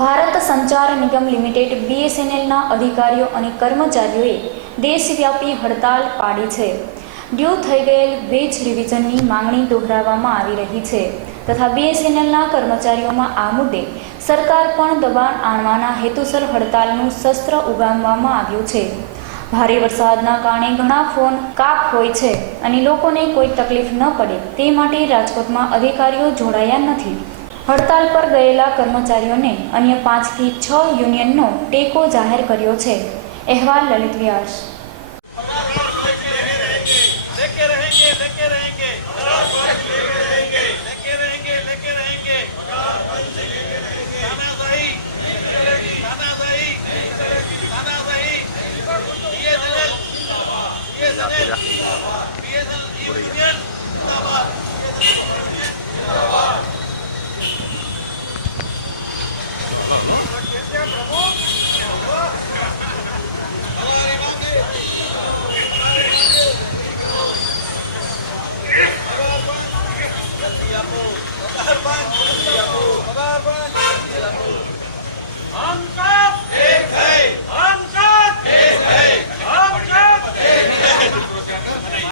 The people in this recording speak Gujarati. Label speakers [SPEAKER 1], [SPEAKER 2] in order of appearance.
[SPEAKER 1] ભારત સંચાર નિગમ લિમિટેડ બીએસએનએલના અધિકારીઓ અને કર્મચારીઓએ દેશવ્યાપી હડતાલ પાડી છે. ડ્યુ થઈ ગયેલ વેજ રિવિઝનની માંગણી દોહરાવવામાં આવી રહી છે તથા બીએસએનએલના કર્મચારીઓમાં આ મુદ્દે સરકાર પણ દબાણ આણવાના હેતુસર હડતાલનું શસ્ત્ર ઉગામવામાં આવ્યું છે. ભારે વરસાદના કારણે ઘણા ફોન કાપ હોય છે અને લોકોને કોઈ તકલીફ ન પડે તે માટે રાજકોટમાં અધિકારીઓ જોડાયા નથી. હડતાલ પર ગયેલા કર્મચારીઓને અન્ય પાંચથી છ યુનિયનનો ટેકો જાહેર કર્યો છે. અહેવાલ લલિત વ્યાસ.
[SPEAKER 2] लेके Thank you.